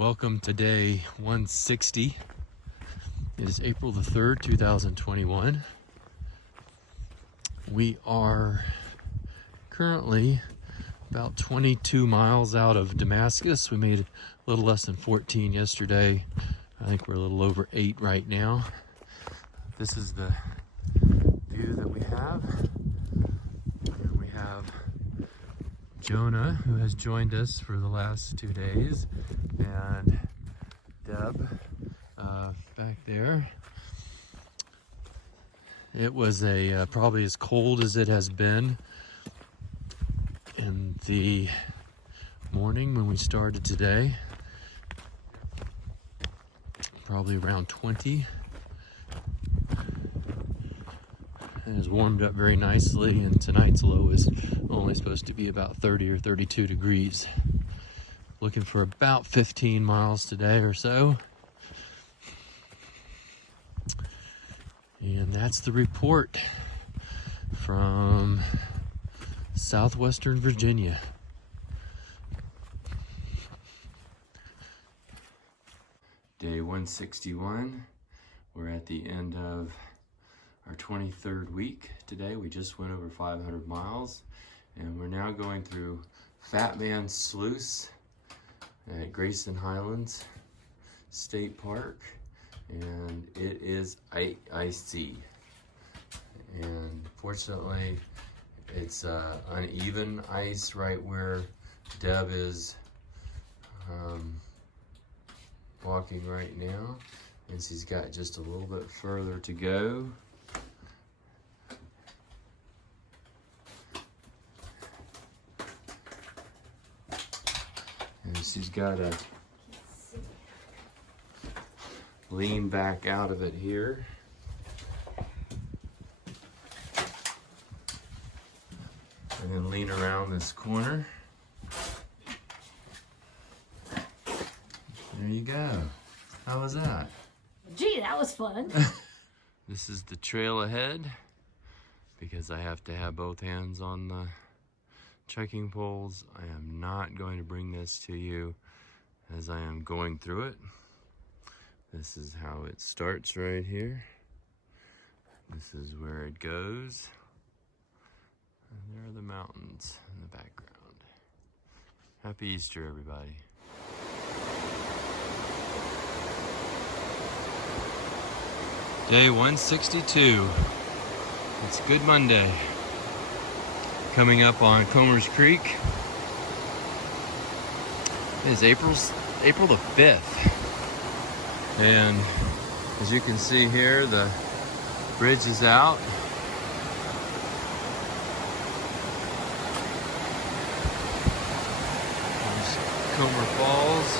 Welcome to day 160. It is April the 3rd, 2021. We are currently about 22 miles out of Damascus. We made a little less than 14 yesterday. I think we're a little over 8 right now. This is the view that we have. We have Jonah, who has joined us for the last 2 days, and Deb back there. It was probably as cold as it has been in the morning when we started today. Probably around 20. It has warmed up very nicely, and tonight's low is only supposed to be about 30 or 32 degrees. Looking for about 15 miles today or so. And that's the report from southwestern Virginia. Day 161. We're at the end of our 23rd week today. We just went over 500 miles, and we're now going through Fat Man Sluice at Grayson Highlands State Park, and it is icy. And fortunately, it's uneven ice right where Deb is walking right now, and she's got just a little bit further to go. And she's got to lean back out of it here. And then lean around this corner. There you go. How was that? Gee, that was fun. This is the trail ahead, because I have to have both hands on the trekking poles. I am not going to bring this to you as I am going through it. This is how it starts right here. This is where it goes. And there are the mountains in the background. Happy Easter, everybody. Day 162. It's Good Monday. Coming up on Comer's Creek. It is April the 5th. And as you can see here, the bridge is out. There's Comer Falls.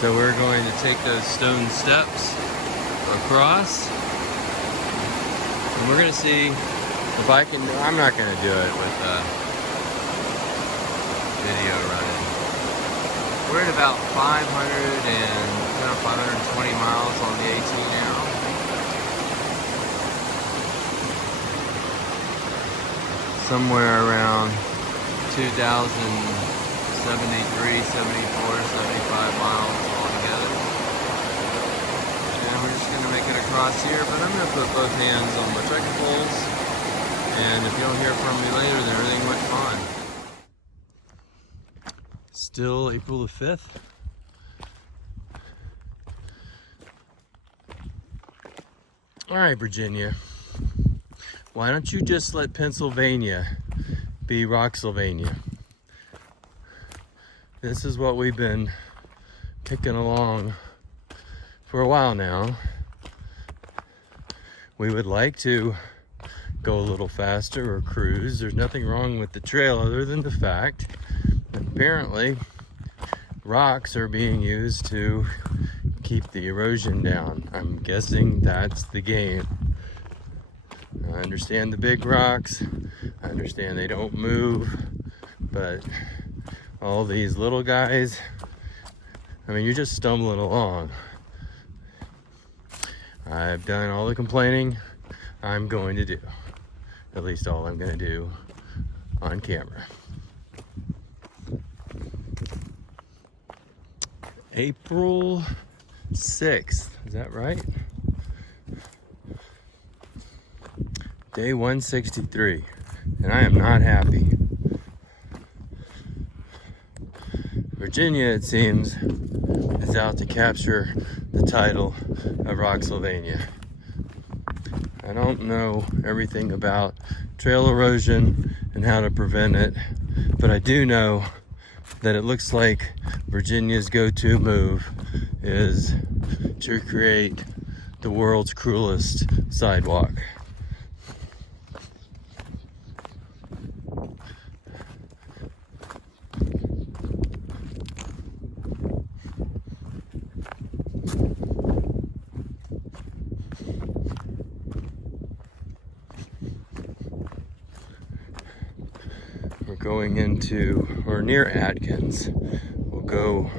So we're going to take those stone steps across. And we're going to see if I can. I'm not going to do it with video running. We're at about 520 miles on the AT now. Somewhere around 2,073, 74, 75 miles altogether. And we're just going to make it across here, but I'm going to put both hands on my trekking poles, and if you don't hear from me later, then everything went fine. Still April the 5th. All right, Virginia. Why don't you just let Pennsylvania be Rocksylvania? This is what we've been kicking along for a while now. We would like to go a little faster or cruise. There's nothing wrong with the trail other than the fact that apparently rocks are being used to keep the erosion down. I'm guessing that's the game. I understand the big rocks. I understand they don't move, but all these little guys, I mean, you're just stumbling along. I've done all the complaining I'm going to do. At least all I'm going to do on camera. April 6th, is that right? Day 163, and I am not happy. Virginia, it seems, is out to capture the title of Rocksylvania. I don't know everything about trail erosion and how to prevent it, but I do know that it looks like Virginia's go-to move is to create the world's cruelest sidewalk. We're going into, or near Atkins. We'll go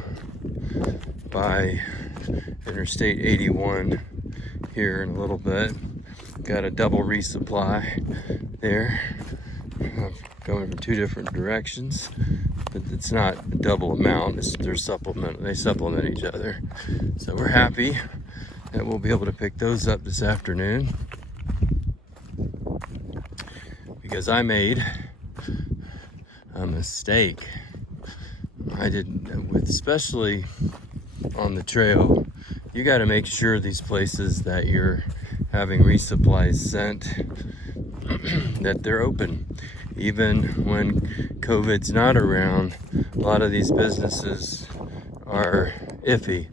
by Interstate 81 here in a little bit. Got a double resupply there. Going from two different directions, but it's not a double amount. They supplement each other. So we're happy that we'll be able to pick those up this afternoon, because I made a mistake. I did, with especially on the trail, you got to make sure these places that you're having resupplies sent that they're open. Even when COVID's not around, a lot of these businesses are iffy.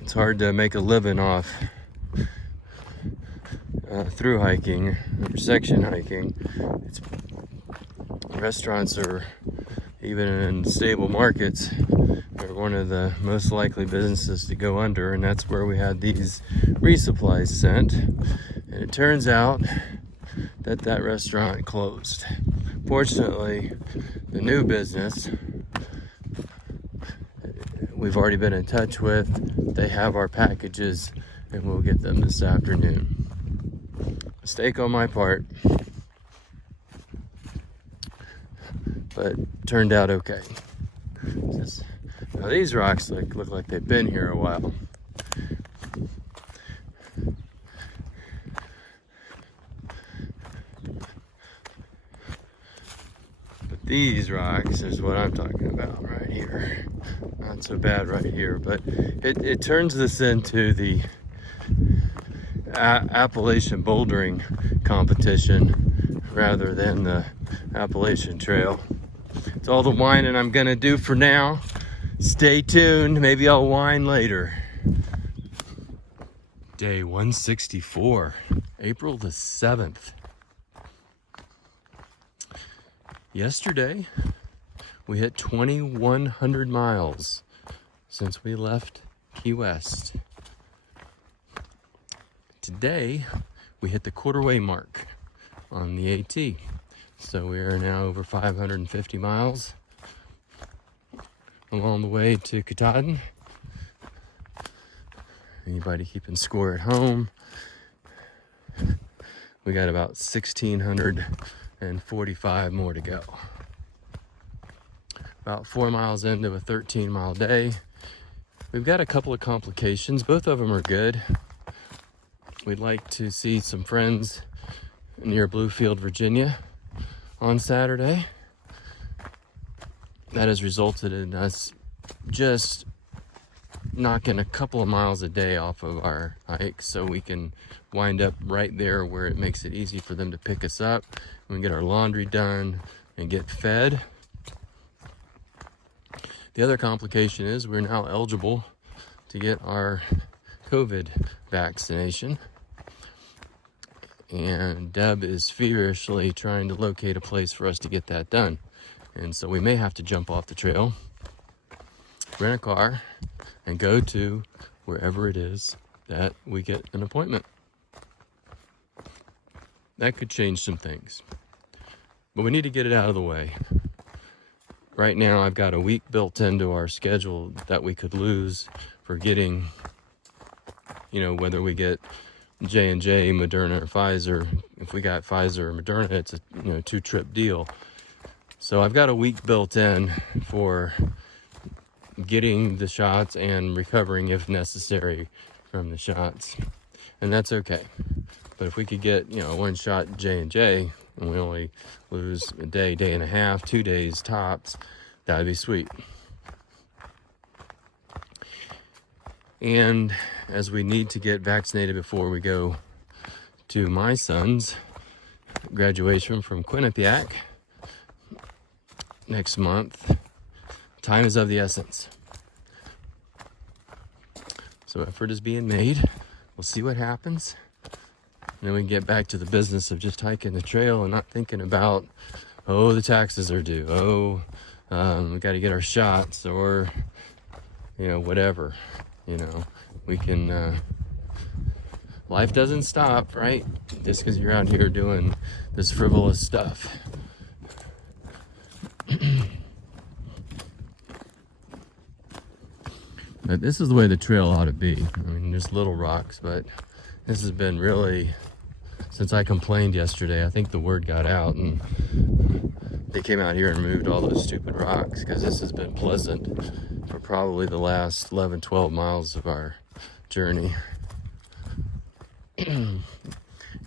It's hard to make a living off through hiking or section hiking. Restaurants are, even in stable markets, are one of the most likely businesses to go under, and that's where we had these resupplies sent. And it turns out that that restaurant closed. Fortunately, the new business we've already been in touch with, they have our packages and we'll get them this afternoon. Mistake on my part, but turned out okay. Now these rocks look like they've been here a while. But these rocks is what I'm talking about right here. Not so bad right here, but it turns this into the Appalachian bouldering competition rather than the Appalachian Trail. It's all the whining I'm gonna do for now. Stay tuned, maybe I'll whine later. Day 164, April the 7th. Yesterday, we hit 2,100 miles since we left Key West. Today, we hit the quarter-way mark on the AT. So we are now over 550 miles along the way to Katahdin. Anybody keeping score at home? We got about 1,645 more to go. About 4 miles into a 13-mile day. We've got a couple of complications. Both of them are good. We'd like to see some friends near Bluefield, Virginia on Saturday. That has resulted in us just knocking a couple of miles a day off of our hike so we can wind up right there where it makes it easy for them to pick us up. We can get our laundry done and get fed. The other complication is we're now eligible to get our COVID vaccination. And Deb is feverishly trying to locate a place for us to get that done. And so we may have to jump off the trail, rent a car, and go to wherever it is that we get an appointment. That could change some things. But we need to get it out of the way. Right now, I've got a week built into our schedule that we could lose for getting you know, whether we get J&J, Moderna, or Pfizer. If we got Pfizer or Moderna, it's a 2-trip deal. So I've got a week built in for getting the shots and recovering if necessary from the shots, and that's okay. But if we could get, you know, 1-shot J&J and we only lose a day, day and a half, 2 days tops, that'd be sweet. And as we need to get vaccinated before we go to my son's graduation from Quinnipiac next month, time is of the essence. So effort is being made. We'll see what happens. And then we can get back to the business of just hiking the trail and not thinking about, oh, the taxes are due. Oh, we got to get our shots, or, you know, whatever. You know, we can, life doesn't stop, right? Just because you're out here doing this frivolous stuff. But this is the way the trail ought to be. I mean, there's little rocks, but this has been really, since I complained yesterday, I think the word got out and they came out here and removed all those stupid rocks, because this has been pleasant for probably the last 11, 12 miles of our journey.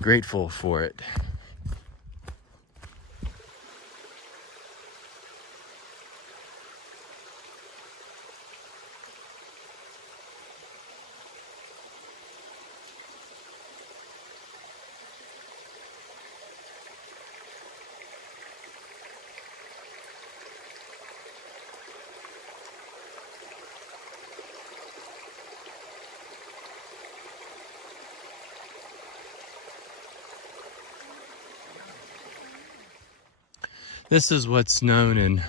Grateful for it. This is what's known in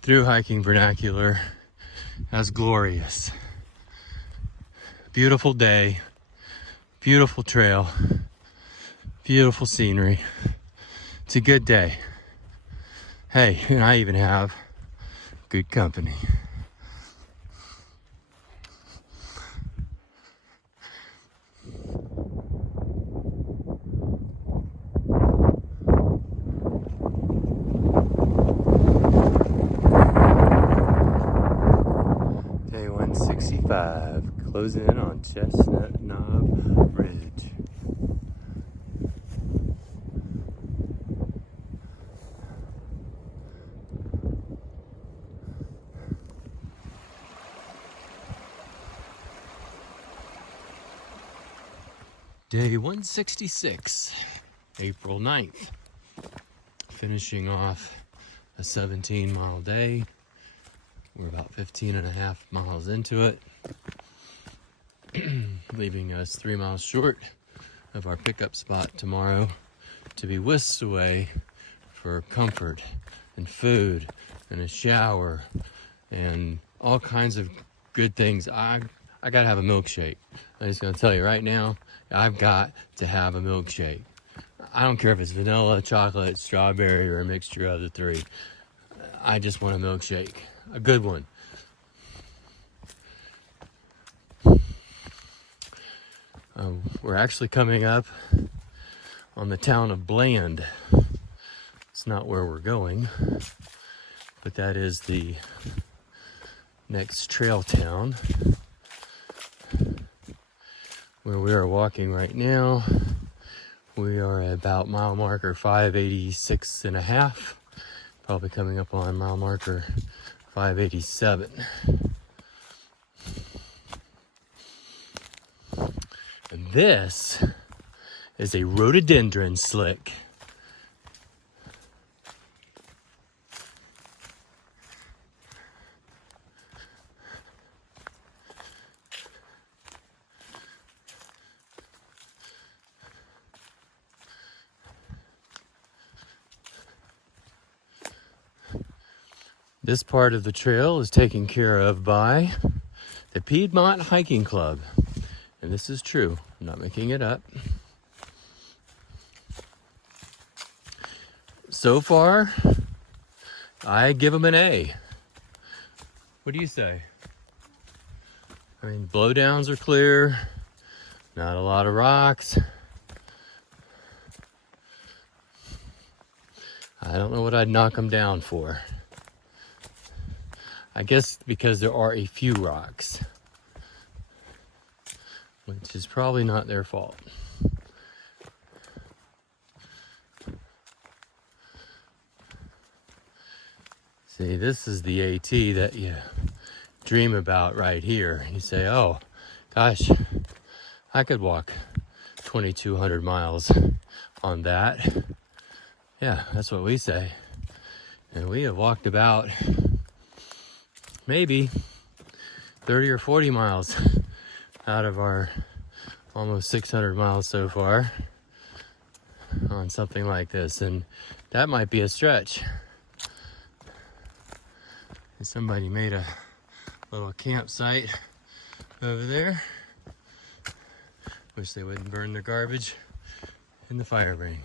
through hiking vernacular as glorious. Beautiful day, beautiful trail, beautiful scenery. It's a good day. Hey, and I even have good company. Day 165, closing in on Chestnut Knob Ridge. Day 166, April 9th. Finishing off a 17-mile day. We're about 15 and a half miles into it, leaving us 3 miles short of our pickup spot tomorrow to be whisked away for comfort and food and a shower and all kinds of good things. I gotta have a milkshake. I'm just gonna tell you right now, I've got to have a milkshake. I don't care if it's vanilla, chocolate, strawberry, or a mixture of the three. I just want a milkshake. A good one. We're actually coming up on the town of Bland. It's not where we're going, but that is the next trail town where we are walking right now. We are at about mile marker 586 and a half, probably coming up on mile marker 587. And this is a rhododendron slick. This part of the trail is taken care of by the Piedmont Hiking Club. And this is true. I'm not making it up. So far, I give them an A. What do you say? I mean, blowdowns are clear. Not a lot of rocks. I don't know what I'd knock them down for. I guess because there are a few rocks, which is probably not their fault. See, this is the AT that you dream about right here. You say, oh, gosh, I could walk 2,200 miles on that. Yeah, that's what we say. And we have walked about maybe 30 or 40 miles out of our almost 600 miles so far on something like this. And that might be a stretch. And somebody made a little campsite over there. Wish they wouldn't burn their garbage in the fire ring.